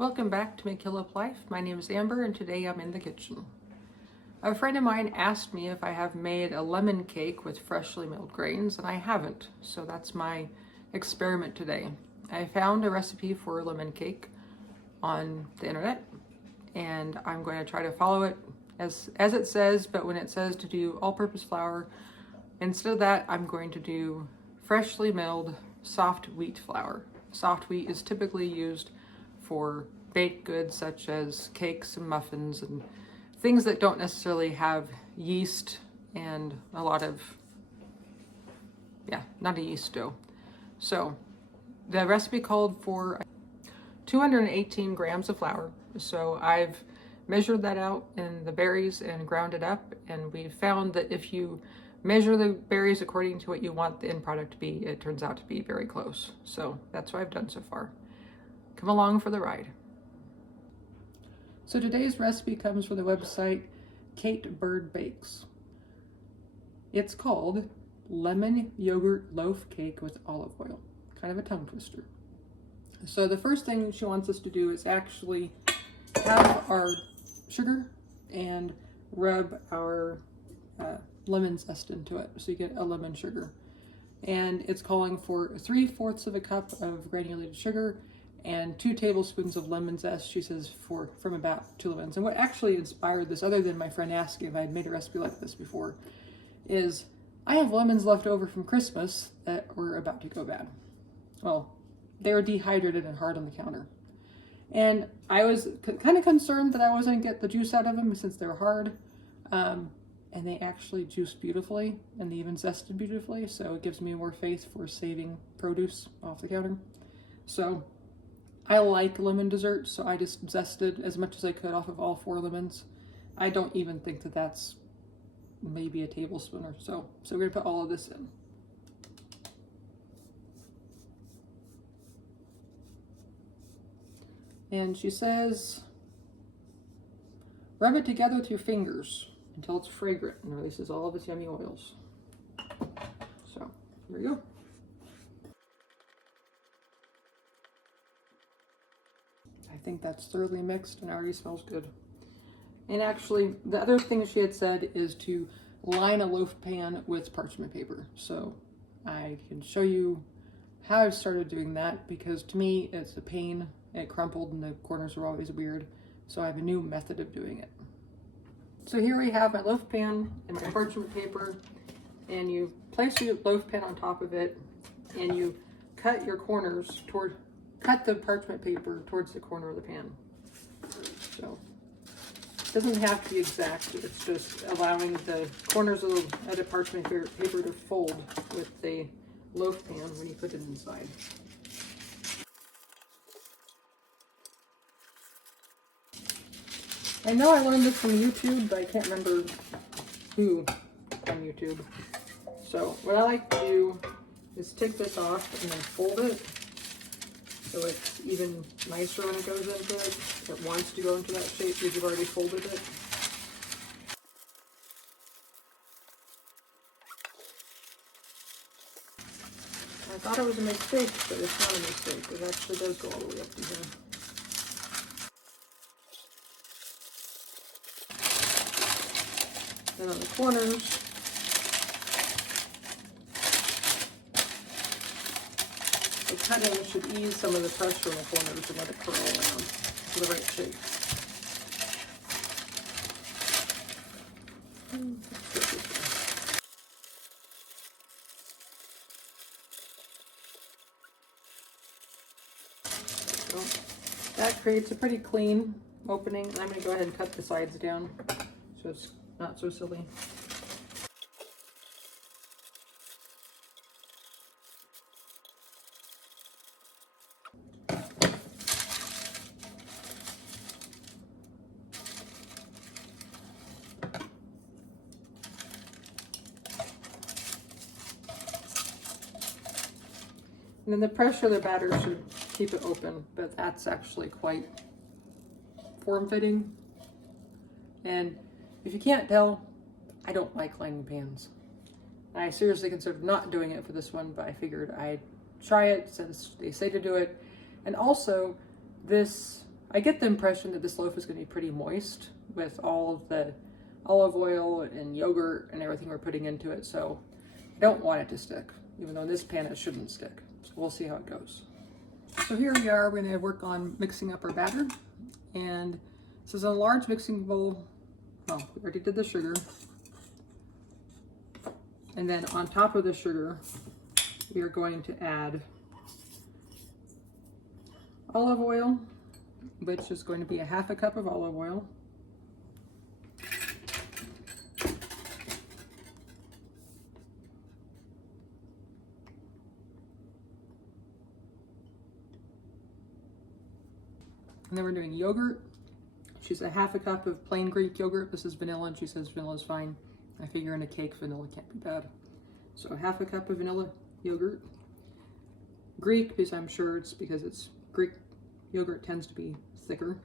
Welcome back to mckilliplife. My name is Amber and today I'm in the kitchen. A friend of mine asked me if I have made a lemon cake with freshly milled grains, and I haven't, so that's my experiment today. I found a recipe for a lemon cake on the internet and I'm going to try to follow it as it says, but when it says to do all-purpose flour, instead of that I'm going to do freshly milled soft wheat flour. Soft wheat is typically used for baked goods such as cakes and muffins and things that don't necessarily have yeast and a lot of, not a yeast dough. So the recipe called for 218 grams of flour. So I've measured that out in the berries and ground it up, and we found that if you measure the berries according to what you want the end product to be, it turns out to be very close. So that's what I've done so far. Come along for the ride. So today's recipe comes from the website Kate Bird Bakes. It's called lemon yogurt loaf cake with olive oil. Kind of a tongue twister. So the first thing she wants us to do is actually have our sugar and rub our lemon zest into it, so you get a lemon sugar. And it's calling for 3/4 of a cup of granulated sugar and 2 tablespoons of lemon zest, she says, from about 2 lemons. And what actually inspired this, other than my friend asking if I had made a recipe like this before, is I have lemons left over from Christmas that were about to go bad. Well, they were dehydrated and hard on the counter. And I was kind of concerned that I wasn't going to get the juice out of them since they were hard. And they actually juiced beautifully, and they even zested beautifully, so it gives me more faith for saving produce off the counter. So I like lemon dessert, so I just zested as much as I could off of all 4 lemons. I don't even think that that's maybe a tablespoon or so. So we're gonna put all of this in. And she says, rub it together with your fingers until it's fragrant and releases all of its yummy oils. So here we go. I think that's thoroughly mixed and already smells good. And actually, the other thing she had said is to line a loaf pan with parchment paper. So I can show you how I've started doing that, because to me it's a pain. It crumpled and the corners are always weird. So I have a new method of doing it. So here we have my loaf pan and my parchment paper, and you place your loaf pan on top of it and you cut your corners cut the parchment paper towards the corner of the pan. So it doesn't have to be exact, it's just allowing the corners of the parchment paper to fold with the loaf pan when you put it inside. I know I learned this from YouTube, but I can't remember who on YouTube. So what I like to do is take this off and then fold it so it's even nicer when it goes into it. It wants to go into that shape because you've already folded it. I thought it was a mistake, but it's not a mistake. It actually does go all the way up to here. Then on the corners, the cutting should ease some of the pressure on the corners and let it curl around to the right shape. So that creates a pretty clean opening. I'm going to go ahead and cut the sides down so it's not so silly. And then the pressure of the batter should keep it open, but that's actually quite form-fitting. And if you can't tell, I don't like lining pans. I seriously considered not doing it for this one, but I figured I'd try it since they say to do it. And also, this I get the impression that this loaf is going to be pretty moist with all of the olive oil and yogurt and everything we're putting into it, so I don't want it to stick, even though in this pan it shouldn't stick. So we'll see how it goes. So here we are, we're going to work on mixing up our batter, and this is a large mixing bowl. Well, we already did the sugar, and then on top of the sugar we are going to add olive oil, which is going to be a 1/2 cup of olive oil. And then we're doing yogurt. She said 1/2 cup of plain Greek yogurt. This is vanilla, and she says vanilla is fine. I figure in a cake, vanilla can't be bad. So 1/2 cup of vanilla yogurt. Greek, because I'm sure it's because it's Greek yogurt tends to be thicker.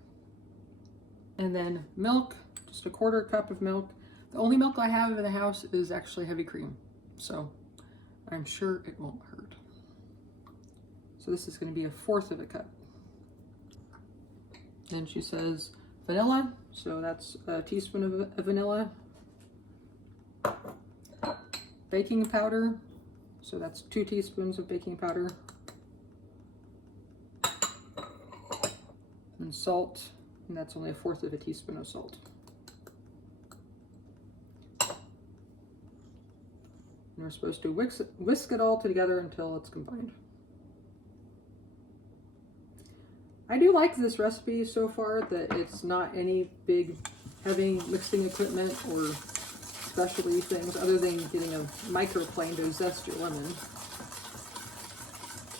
And then milk, just a 1/4 cup of milk. The only milk I have in the house is actually heavy cream, so I'm sure it won't hurt. So this is going to be a 1/4 cup. And she says vanilla, so that's a teaspoon of vanilla. Baking powder, so that's 2 teaspoons of baking powder. And salt, and that's only a 1/4 teaspoon of salt. And we're supposed to whisk it all together until it's combined. I do like this recipe so far, that it's not any big heavy mixing equipment or specialty things other than getting a microplane to zest your lemon.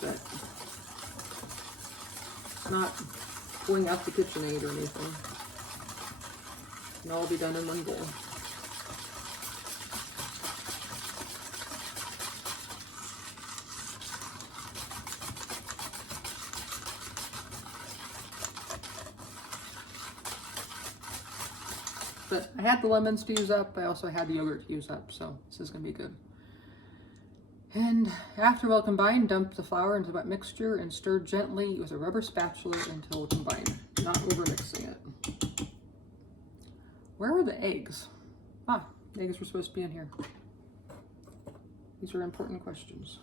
But it's not pulling out the KitchenAid or anything. It'll all be done in one bowl. But I had the lemons to use up, I also had the yogurt to use up, so this is going to be good. And after well combined, dump the flour into the wet mixture and stir gently with a rubber spatula until combined, not over mixing it. Where were the eggs? Ah, the eggs were supposed to be in here. These are important questions.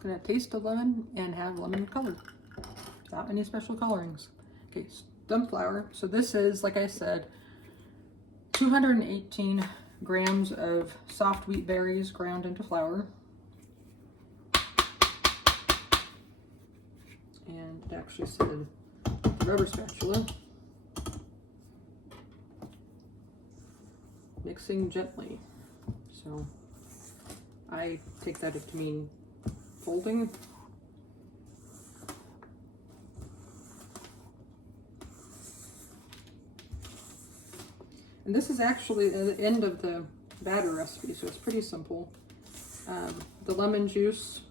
Gonna taste the lemon and have lemon color without any special colorings. Okay, dump flour. So this is, like I said, 218 grams of soft wheat berries ground into flour. And it actually said rubber spatula. Mixing gently. So I take that to mean folding. And this is actually the end of the batter recipe, so it's pretty simple. The lemon juice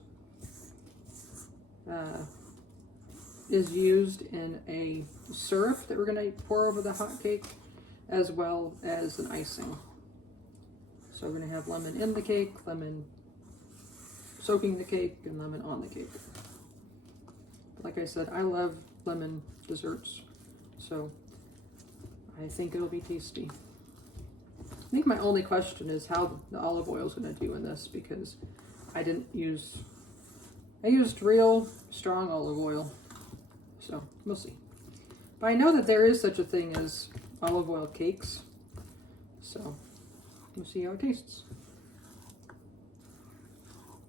is used in a syrup that we're going to pour over the hot cake, as well as an icing. So we're going to have lemon in the cake, lemon soaking the cake, and lemon on the cake. Like I said, I love lemon desserts, so I think it'll be tasty. I think my only question is how the olive oil is going to do in this, because I used real strong olive oil, so we'll see. But I know that there is such a thing as olive oil cakes, so we'll see how it tastes.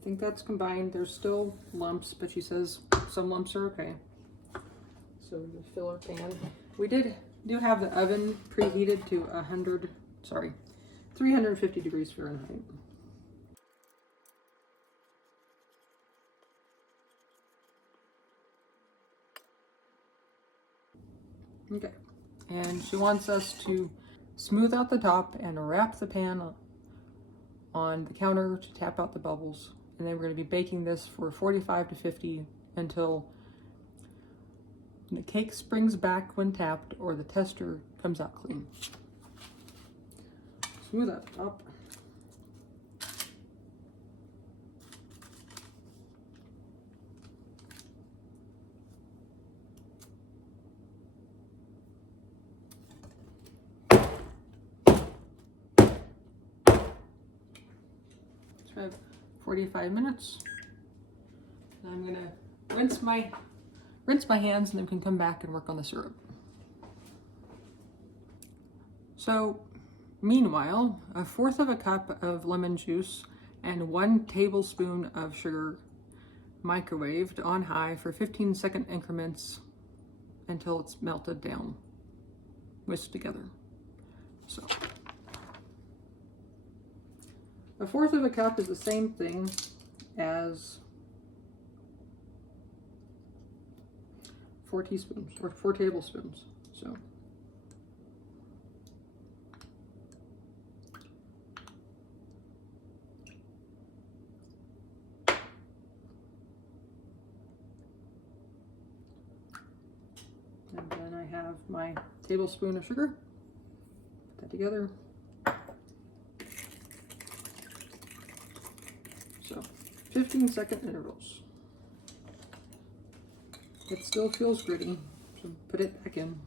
I think that's combined. There's still lumps, but she says some lumps are okay. So the filler pan. We do have the oven preheated to 350 degrees Fahrenheit. Okay, and she wants us to smooth out the top and wrap the pan on the counter to tap out the bubbles. And then we're going to be baking this for 45 to 50 until the cake springs back when tapped or the tester comes out clean. Smooth out the top. So I have 45 minutes. And I'm gonna rinse my hands and then we can come back and work on the syrup. So meanwhile, 1/4 of a cup of lemon juice and 1 tablespoon of sugar microwaved on high for 15-second increments until it's melted down, whisked together. So 1/4 of a cup is the same thing as 4 teaspoons or 4 tablespoons. So and then I have my tablespoon of sugar. Put that together. So 15-second intervals. It still feels gritty, so put it back in.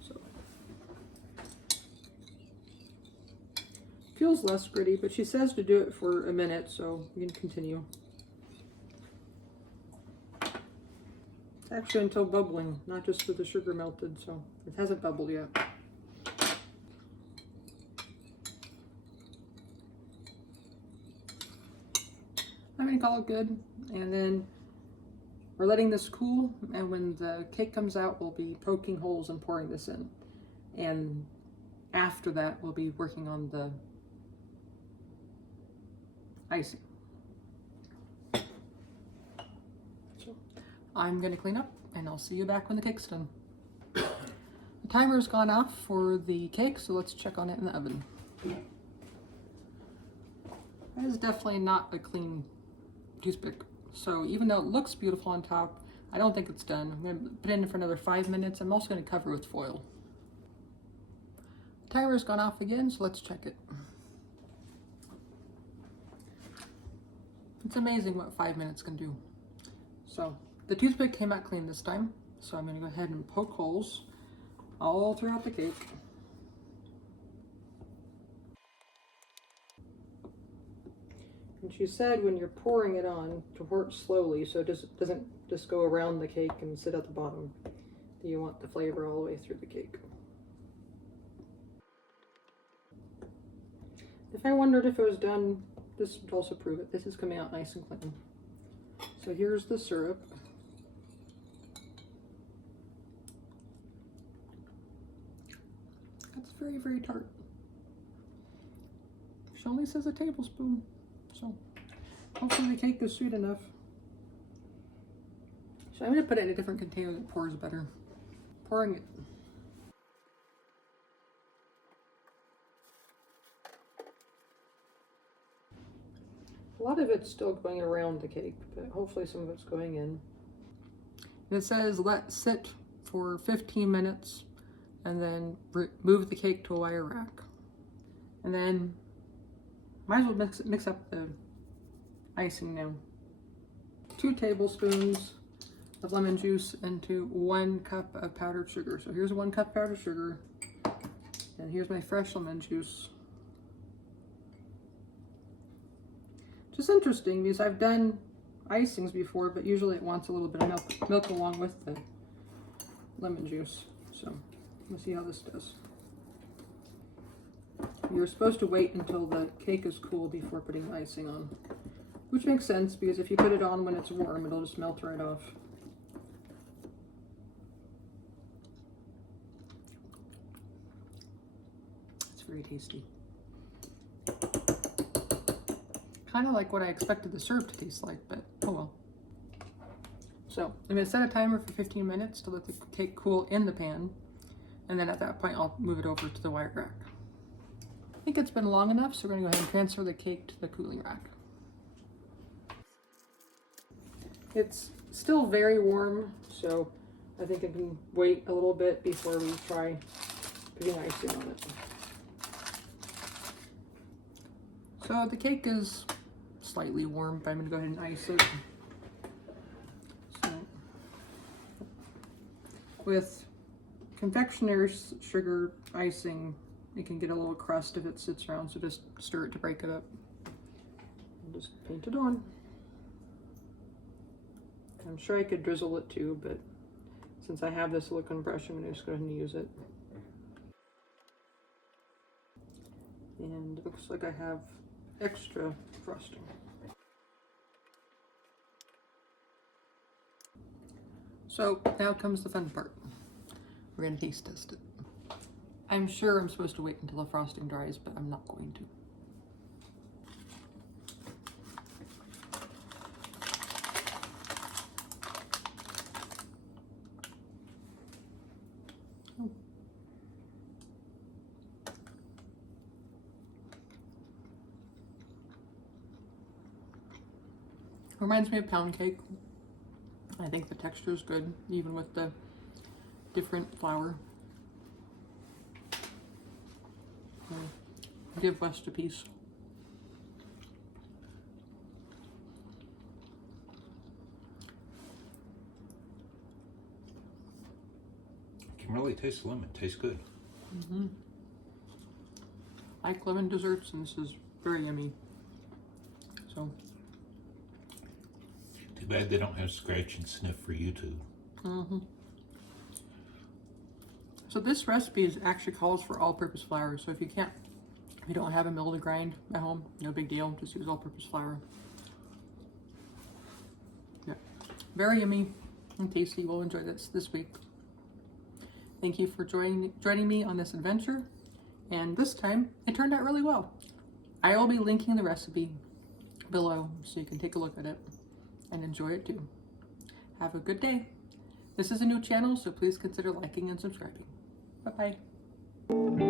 So feels less gritty, but she says to do it for a minute, so you can continue. It's actually until bubbling, not just with the sugar melted, so it hasn't bubbled yet. I'm gonna call it good, and then we're letting this cool, and when the cake comes out, we'll be poking holes and pouring this in. And after that, we'll be working on the icing. So I'm gonna clean up, and I'll see you back when the cake's done. The timer's gone off for the cake, so let's check on it in the oven. That is definitely not a clean toothpick. So even though it looks beautiful on top, I don't think it's done. I'm going to put it in for another 5 minutes. I'm also going to cover it with foil. The timer's gone off again, so let's check it. It's amazing what 5 minutes can do. So the toothpick came out clean this time, so I'm going to go ahead and poke holes all throughout the cake. And she said when you're pouring it on to pour it slowly so it doesn't just go around the cake and sit at the bottom. You want the flavor all the way through the cake. If I wondered if it was done, this would also prove it. This is coming out nice and clean. So here's the syrup. That's very, very tart. She only says a tablespoon. So hopefully the cake is sweet enough. So I'm going to put it in a different container that pours better. Pouring it. A lot of it's still going around the cake, but hopefully some of it's going in. And it says let sit for 15 minutes and then move the cake to a wire rack. And then might as well mix up the icing now. 2 tablespoons of lemon juice into 1 cup of powdered sugar. So here's 1 cup powdered sugar, and here's my fresh lemon juice. Just interesting because I've done icings before, but usually it wants a little bit of milk along with the lemon juice. So let's see how this does. You're supposed to wait until the cake is cool before putting icing on, which makes sense because if you put it on when it's warm, it'll just melt right off. It's very very tasty. Kind of like what I expected the syrup to taste like, but oh well. So I'm going to set a timer for 15 minutes to let the cake cool in the pan, and then at that point I'll move it over to the wire rack. I think it's been long enough, so we're going to go ahead and transfer the cake to the cooling rack. It's still very warm, so I think I can wait a little bit before we try putting icing on it. So the cake is slightly warm, but I'm going to go ahead and ice it. So, with confectioner's sugar icing, it can get a little crust if it sits around, so just stir it to break it up. And just paint it on. I'm sure I could drizzle it too, but since I have this silicone brush, I'm going to just go ahead and use it. And it looks like I have extra frosting. So now comes the fun part. We're going to taste test it. I'm sure I'm supposed to wait until the frosting dries, but I'm not going to. Reminds me of pound cake. I think the texture is good, even with the different flour. Give West a piece. You can really taste the lemon. It tastes good. Mm-hmm. I like lemon desserts, and this is very yummy. So. Too bad they don't have scratch and sniff for YouTube. Mm-hmm. So this recipe actually calls for all-purpose flour. So if you don't have a mill to grind at home, no big deal. Just use all-purpose flour. Yeah, very yummy and tasty. We'll enjoy this week. Thank you for joining me on this adventure. And this time, it turned out really well. I will be linking the recipe below so you can take a look at it and enjoy it too. Have a good day. This is a new channel, so please consider liking and subscribing. Bye-bye.